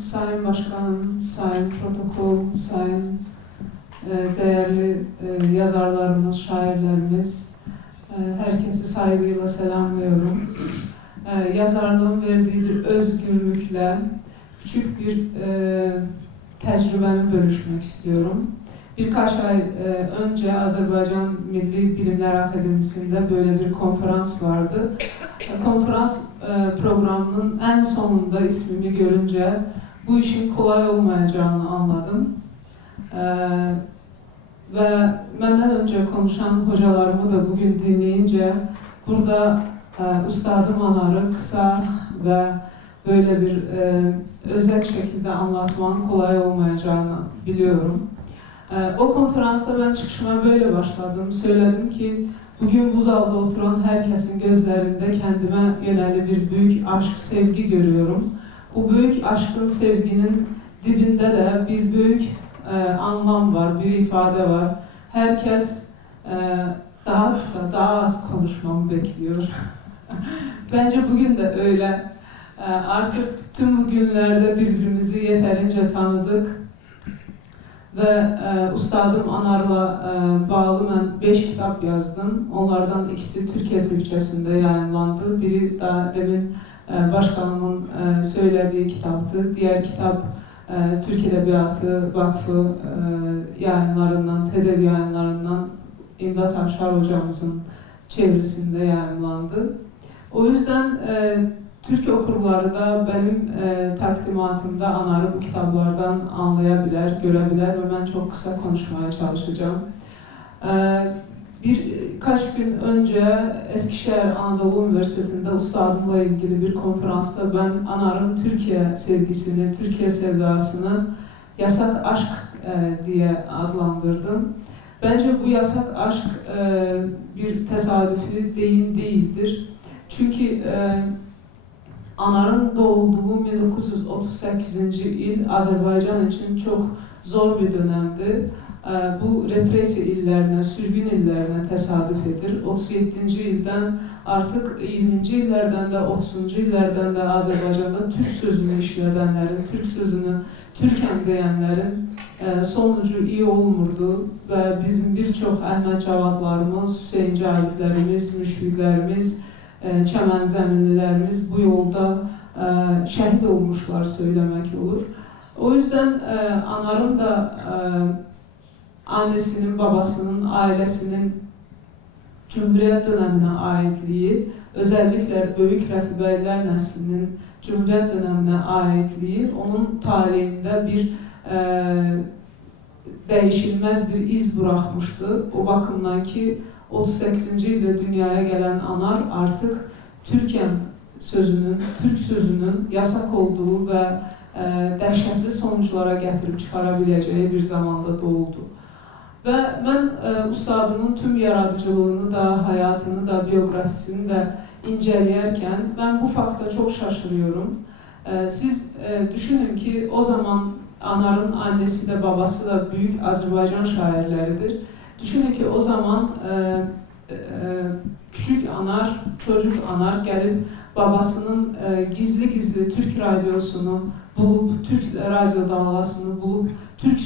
Sayın Başkanım, Sayın Protokol, Sayın değerli yazarlarımız, şairlerimiz, herkesi saygıyla selamlıyorum. Yazarlığın verdiği bir özgürlükle küçük bir tecrübemi bölüşmek istiyorum. Birkaç ay önce Azerbaycan Milli Bilimler Akademisi'nde böyle bir konferans vardı. Konferans programının en sonunda ismimi görünce bu işin kolay olmayacağını anladım. Ve benden önce konuşan hocalarımı da bugün dinleyince burada Üstadım Anar'ı kısa ve böyle bir özel şekilde anlatmanın kolay olmayacağını biliyorum. O konferansta ben çıkışıma böyle başladım. Söyledim ki bugün bu zalda oturan herkesin gözlerinde kendime yöneli bir büyük aşk, sevgi görüyorum. Bu büyük aşkın, sevginin dibinde de bir büyük anlam var, bir ifade var. Herkes daha kısa, daha az konuşmamı bekliyor. Bence bugün de öyle. Artık tüm bu günlerde birbirimizi yeterince tanıdık. Ve Üstadım Anar'la bağlı ben 5 kitap yazdım. Onlardan ikisi Türkiye Türkçesinde yayınlandı. Biri daha demin başkanımın söylediği kitaptı. Diğer kitap Türk Edebiyatı Vakfı yayınlarından, TEDEV yayınlarından İmdat Avşar hocamızın çevirisinde yayınlandı. O yüzden Türk okurları da benim takdimatımda Anar'ı bu kitaplardan anlayabilir, görebilir ve ben çok kısa konuşmaya çalışacağım. Birkaç gün önce Eskişehir Anadolu Üniversitesi'nde üstadımla ilgili bir konferansta ben Anar'ın Türkiye sevgisini, Türkiye sevdasını yasak aşk diye adlandırdım. Bence bu yasak aşk bir tesadüfi deyim değildir. Çünkü Anar'ın doğduğu 1938. yıl Azerbaycan için çok zor bir dönemdi. Bu represi illerine, sürgün illerine tesadüfidir. 37. yıldan artık 20. yıllardan da 30. yıllardan da Azerbaycan'da Türk sözünü işledenlerin, Türk sözünü Türkem diyenlerin sonucu iyi olmurdu ve bizim birçok Ahmet Cavadlarımız, Hüseyin Cavitlerimiz, müşfiklerimiz, Çəmən Zəminlilərimiz bu yolda şəhid olmuşlar söylemek olur. O yüzden Anar'ın da annesinin, babasının, ailesinin Cumhuriyet dönemine aitliği, özellikle Böyük Rəfi Bəylər nəslinin Cumhuriyet dönemine aitliği onun tarihinde bir değişilmez bir iz bırakmıştı. O bakımdan ki 38. yılda dünyaya gelen Anar artık Türkem sözünün, Türk sözünün yasak olduğu ve dəhşətli sonuçlara getirip çıkarabileceği bir zamanda doğdu. Ve ben üstadımın tüm yaratıcılığını da, hayatını da, biyografisini de inceleyerken ben bu fakta çok şaşırıyorum. Siz düşünün ki o zaman Anar'ın annesi de babası da büyük Azerbaycan şairleridir. Düşünün ki o zaman küçük Anar, çocuk Anar gelip babasının gizli gizli Türk radyosunu bulup, Türk radyo dalgasını bulup, Türk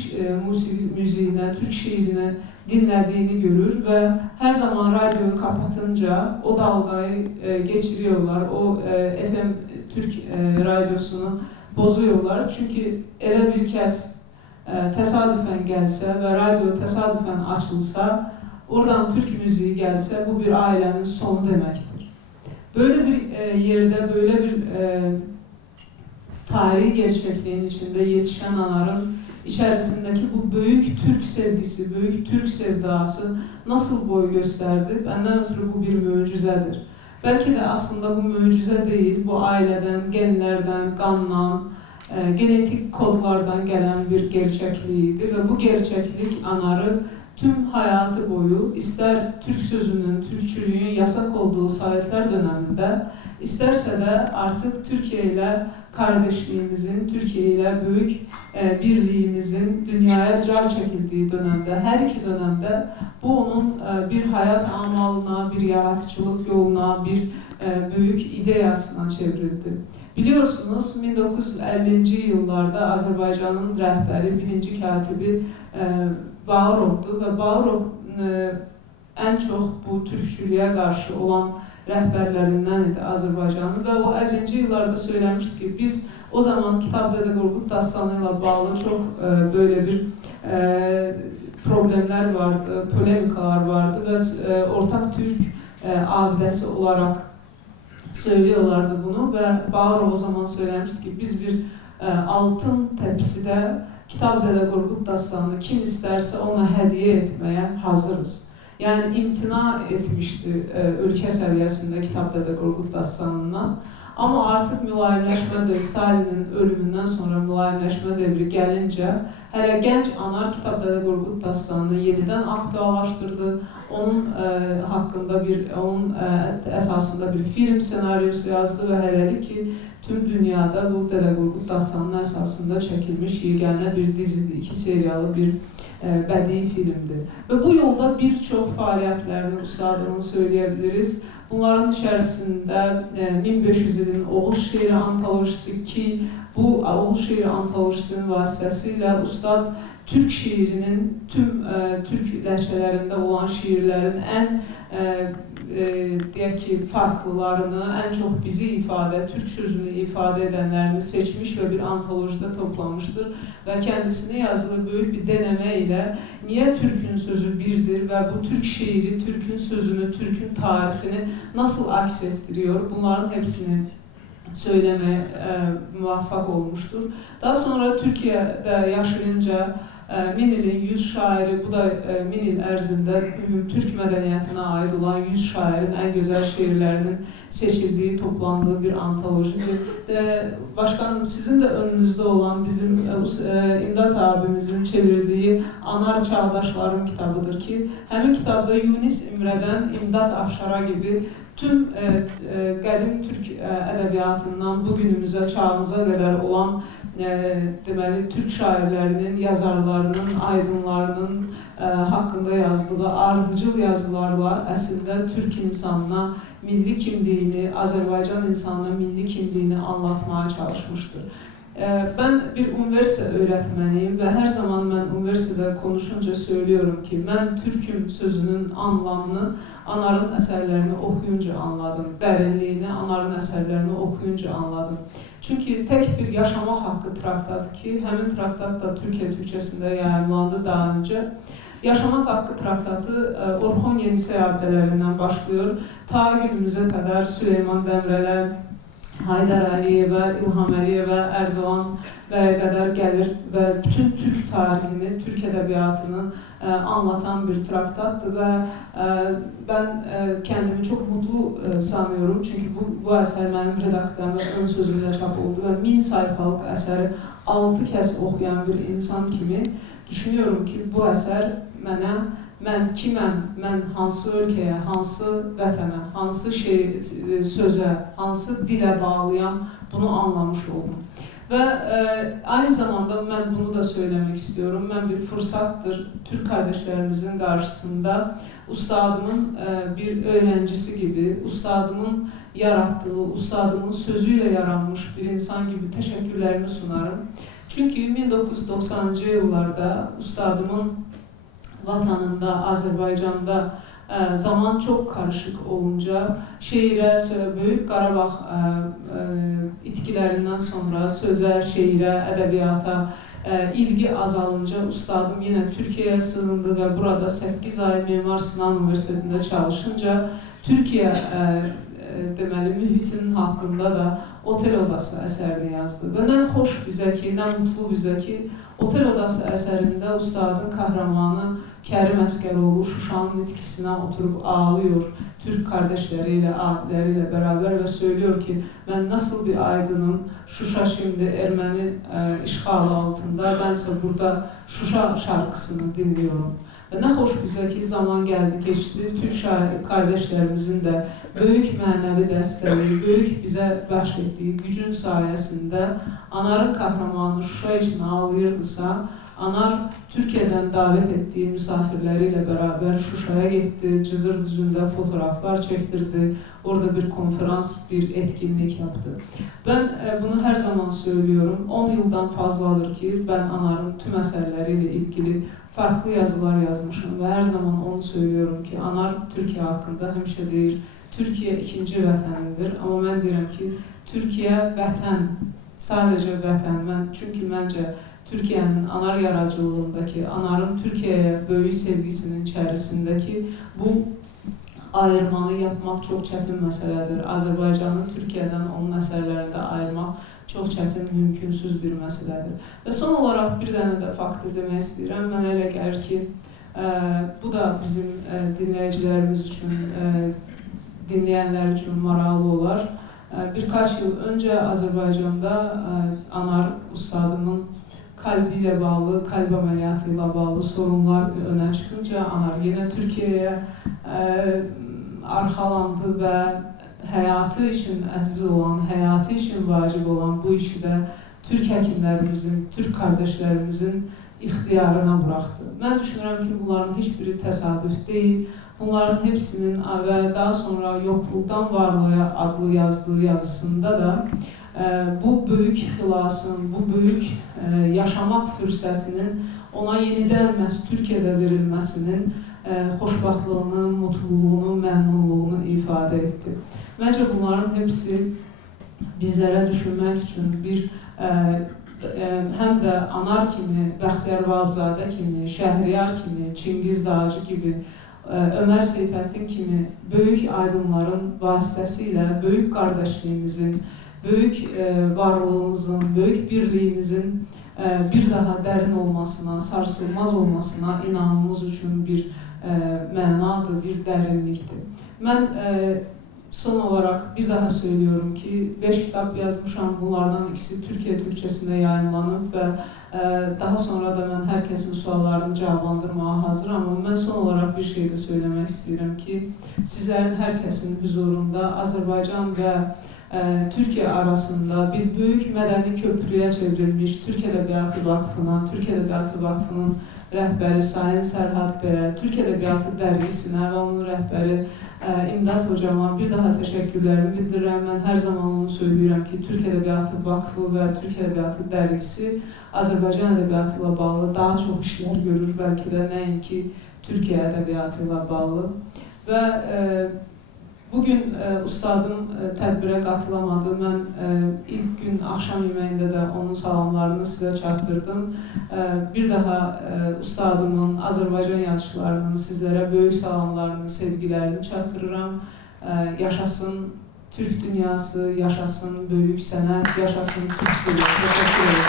müziğine, Türk şiirine dinlediğini görür ve her zaman radyoyu kapatınca o dalgayı geçiriyorlar. O FM Türk radyosunu bozuyorlar. Çünkü eve bir kez tesadüfen gelse ve radyo tesadüfen açılsa, oradan Türk müziği gelse bu bir ailenin sonu demektir. Böyle bir yerde, böyle bir tarihi gerçekliğin içinde yetişen Anar'ın içerisindeki bu büyük Türk sevgisi, büyük Türk sevdası nasıl boy gösterdi? Benden ötürü bu bir mucizedir. Belki de aslında bu mucize değil, bu aileden, genlerden, kandan, genetik kodlardan gelen bir gerçekliğiydi ve bu gerçeklik Anar'ı tüm hayatı boyu ister Türk sözünün, Türkçülüğün yasak olduğu Sovyetler döneminde, isterse de artık Türkiye ile kardeşliğimizin, Türkiye ile büyük birliğimizin dünyaya car çekildiği dönemde, her iki dönemde bu onun bir hayat amalına, bir yaratıcılık yoluna, bir büyük ideyasına çevrildi. Biliyorsunuz 1950'ci yıllarda Azərbaycanın rəhbəri, birinci katibi Bağırovdu ve Bağırov en çok bu Türkçülüğe karşı olan rəhbərlərindən idi Azərbaycanın ve o 50'ci yıllarda söylemişti ki biz o zaman Kitab Dədə Qorqud dastanıyla bağlı çok böyle bir problemler vardı, polemikalar vardı ve ortak Türk abidesi olarak söylüyorlardı bunu ve Bağırov o zaman söylemişti ki biz bir altın tepside Kitab Dədə Qorqud dastanını kim isterse ona hediye etmeye hazırız. Yani imtina etmişti ülke seviyesinde Kitab Dədə Qorqud dastanından. Ama artık mülayimləşmə devri, Stalin'in ölümünden sonra mülayimləşmə devri gelince hələ gənc anar Kitab Dədə Qorqud dastanını yeniden aktuallaştırdı. Onun hakkında onun esasında bir film senaryosu yazdı ve hələlik ki tüm dünyada bu Dədə Qorqud dastanının esasında çekilmiş yegane bir dizidir, 2 seriyalı bir bədii filmdir. Ve bu yolda birçok faaliyetlerini ustadının söyleyebiliriz. Bunların içerisinde 1500 ilin Oğuz Şeiri Antolojisi ki bu Oğuz Şeiri Antolojisinin vasıtasıyla ustad Türk şiirinin tüm Türk lehçelerinde olan şiirlerin en deyək ki farklılarını, en çok bizi ifade, Türk sözünü ifade edenlerini seçmiş ve bir antolojide toplamıştır. Ve kendisine yazdığı büyük bir deneme ile niye Türk'ün sözü birdir ve bu Türk şiiri, Türk'ün sözünü, Türk'ün tarihini nasıl aks ettiriyor, bunların hepsini söylemeye muvaffak olmuştur. Daha sonra Türkiye'de yaşayınca Minil'in 100 şairi, bu da Minil ərzində Türk medeniyetine ait olan 100 şairin en güzel şiirlerinin seçildiği, toplandığı bir antolojidir. Başkanım, sizin de önünüzde olan bizim İmdat abimizin çevirdiği Anar Çağdaşlarım kitabıdır ki, hemin kitabda Yunis İmre'den İmdat Afşara gibi tüm qədim Türk edebiyatından bugünümüze, çağımıza kadar olan deməli Türk şairlərinin, yazarlarının, aydınlarının hakkında yazdığı ardıcıl yazılarla aslında Türk insanına milli kimliğini, Azerbaycan insanına milli kimliğini anlatmaya çalışmıştır. Ben bir üniversite öğretmeniyim ve her zaman ben üniversitede konuşunca söylüyorum ki ben Türk'üm sözünün anlamını Anar'ın eserlerini okuyunca anladım. Derinliğini Anar'ın eserlerini okuyunca anladım. Çünkü tek bir yaşamak hakkı traktatı ki hemin traktat da Türkiye Türkçesinde yayımlandı daha önce. Yaşamak hakkı traktatı Orxon Yenisey abdelerinden başlıyor. Ta günümüze kadar Süleyman Demirel'e, Haydar Əliyevə, İlham Əliyevə, Erdoğan bəyə qədər gəlir və bütün Türk tarihini, Türk edəbiyyatını anlatan bir traktatdır və ben kendimi çok mutlu sanıyorum çünkü bu eser benim redaktörümün ön sözüyle çap oldu ve 1000 sayfalık eseri 6 kez okuyan bir insan kimi düşünüyorum ki bu eser mənə mən kiməm, mən hansı ölkəyə, hansı vətənə, hansı sözə, hansı dilə bağlayan bunu anlamış oldum. Ve aynı zamanda ben bunu da söylemek istiyorum. Ben bir fırsattır Türk kardeşlerimizin karşısında ustadımın bir öğrencisi gibi, ustadımın yarattığı, ustadımın sözüyle yaranmış bir insan gibi teşekkürlerimi sunarım. Çünkü 1990'cı yıllarda ustadımın vatanında, Azerbaycan'da zaman çok karışık olunca şeire, Büyük Qarabağ itkilerinden sonra söze, şeire, edebiyata ilgi azalınca ustadım yine Türkiye'ye sığındı ve burada 8 ay Mimar Sinan Üniversitesi'nde çalışınca Türkiye deməli mühitinin hakkında da Otel Odası eserini yazdı. Ve ne hoş bize ki, ne mutlu bize ki Otel Odası eserinde ustadın kahramanı Kərim Əskəroğlu Şuşanın itkisine oturup ağlıyor. Türk kardeşleriyle, abileriyle beraber ve söylüyor ki ben nasıl bir aydınım, Şuşa şimdi Ermeni işgalı altında, bense burada Şuşa şarkısını dinliyorum. Ve ne hoş bize ki zaman geldi geçti, Türk şair kardeşlerimizin de büyük mənəvi dəstəyi, büyük bize bəxş ettiği gücün sayesinde Anarın kahramanı Şuşa için ağlayırdısa, Anar Türkiye'den davet ettiği misafirleriyle beraber Şuşa'ya gitti, Cıdırdüzü'nde fotoğraflar çektirdi, orada bir konferans, bir etkinlik yaptı. Ben bunu her zaman söylüyorum, 10 yıldan fazladır ki ben Anar'ın tüm eserleriyle ilgili farklı yazılar yazmışım ve her zaman onu söylüyorum ki Anar Türkiye hakkında həmişə deyir, Türkiye ikinci vətənindir, ama ben deyirəm ki, Türkiye vətən, sadece vətən, çünkü bence Türkiye'nin Anar yaradıcılığındaki, Anar'ın Türkiye'ye böyük sevgisinin içerisindeki bu ayırmanı yapmak çok çətin məsələdir. Azərbaycanı Türkiye'den onun eserlerinde ayırmak çok çətin, mümkünsüz bir məsələdir. Ve son olarak bir dənə də faktı demək istəyirəm. Mənə elə gəlir ki, bu da bizim dinleyicilerimiz için, dinleyenler için maraqlı olar. Birkaç yıl önce Azerbaycan'da Anar ustadımın kalbiyle bağlı, kalp ameliyatıyla bağlı sorunlar öne çıkınca Anar yine Türkiye'ye arxalandı ve hayatı için əziz olan, hayatı için vacib olan bu işi de Türk həkimlərimizin, Türk kardeşlerimizin ixtiyarına bıraktı. Ben düşünürəm ki, bunların hiçbiri tesadüf değil. Bunların hepsinin ve daha sonra Yokluktan Varlığa adlı yazdığı yazısında da bu büyük xilasın, bu büyük yaşamak fürsətinin ona yeniden Türkiye'de verilmesinin xoşbaxtlığını, mutluluğunu, məmnunluğunu ifade etti. Bence bunların hepsi bizlere düşünmek için bir hem de Anar kimi, Bəxtiyar Vahabzadə kimi, Şəhriyar kimi, Çingiz Dağcı gibi, Ömer Seyfettin kimi büyük aydınların vasıtasıyla büyük kardeşliğimizin, büyük varlığımızın, büyük birliğimizin bir daha derin olmasına, sarsılmaz olmasına inanmamız için bir mənadır, bir derinliktir. Ben son olarak bir daha söylüyorum ki 5 kitap yazmışam, bunlardan ikisi Türkiye Türkçesinde yayınlanıp ve daha sonra da ben herkesin suallarını cevaplandırmaya hazırım ama ben son olarak bir şey de söylemek istedim ki sizlerin herkesin huzurunda Azerbaycan ve Türkiye arasında bir büyük medeni köprüye çevrilmiş Türk Edebiyatı Vakfı'na, Türk Edebiyatı Vakfı'nın rəhbəri Sayın Sərhad Bəyə, Türk Edebiyatı Dərgisinə ve onun rəhbəri İmdad Hocama bir daha teşekkürlerimi bildirirəm. Ben her zaman onu söylüyorum ki Türk Edebiyatı Vakfı ve Türk Edebiyatı Dergisi Azerbaycan Edebiyatıyla bağlı daha çok işler görür. Belki de nəinki Türkiye Edebiyatıyla bağlı. Ve bugün ustadım tədbirə qatılamadı. Ben ilk gün akşam yemeğinde de onun salamlarını size çatdırdım. Bir daha ustadımın, Azerbaycan yazıçılarının sizlere böyük salamlarını, sevgilerini çatdırıram. Yaşasın Türk dünyası, yaşasın böyük sənət, yaşasın Türk dili. Teşekkür ederim.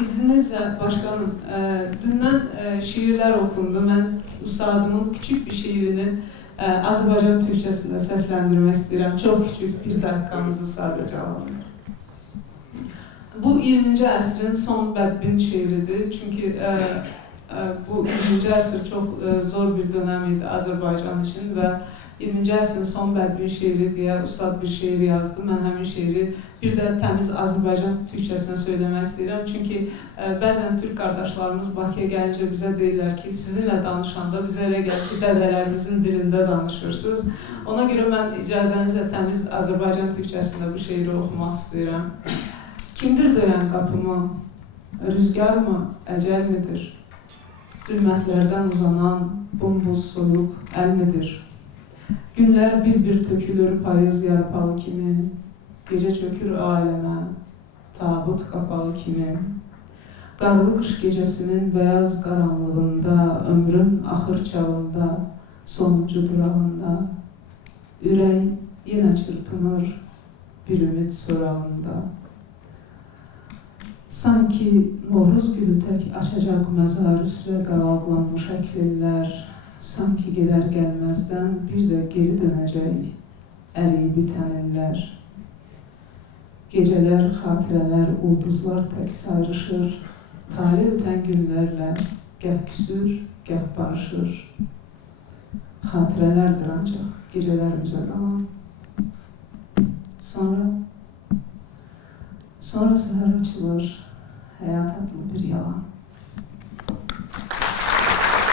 İzninizle başkanım, dünden şiirler okundu. Ben ustadımın küçük bir şiirini Azerbaycan Türkçesinde seslendirmek istedim. Çok küçük, bir dakikamızı sadece alalım. Bu 20. əsrin son bədbin şiiridir. Çünkü bu 20. əsr çok zor bir dönemiydi Azerbaycan için ve 20. əsrin son bədbin şiiri diye ustad bir şiir yazdı. Ben həmin şiiri bir de temiz Azerbaycan Türkçesine söylemek istedim. Çünkü bazen Türk kardeşlerimiz Bakıya gelince bize deyirlər ki, sizinle danışanda bize elə gəlir ki, dədələrimizin dilinde danışırsınız. Ona göre ben icazənizlə temiz Azerbaycan Türkçesinde bu şiiri okumak istedim. Kimdir döyen kapımı? Rüzgar mı? Ecel midir? Zülmətlərdən uzanan bumbuz soyuq el midir? Günler bir tökülür payız yarpağı kimi, gece çökür aleme, tabut kapağı kimi. Qarlı qış gecesinin beyaz qaranlığında, ömrün axır çağında, sonuncu durağında, ürək yenə çırpınır bir ümid sorağında. Sanki Novruz gülü tek açacak məzar üstə qalaqlanmış əklillər, sanki gedər gəlməzdən bir də geri dönəcək əriyib bitən illər. Gecələr, xatirələr, ulduzlar tək sayrışır, talih ötən günlərlə gəh küsür, gəh barışır. Xatirələrdir ancaq gecələr bizə qalan. Sonra Sonra səhər açılır, həyat adlı bir yalan.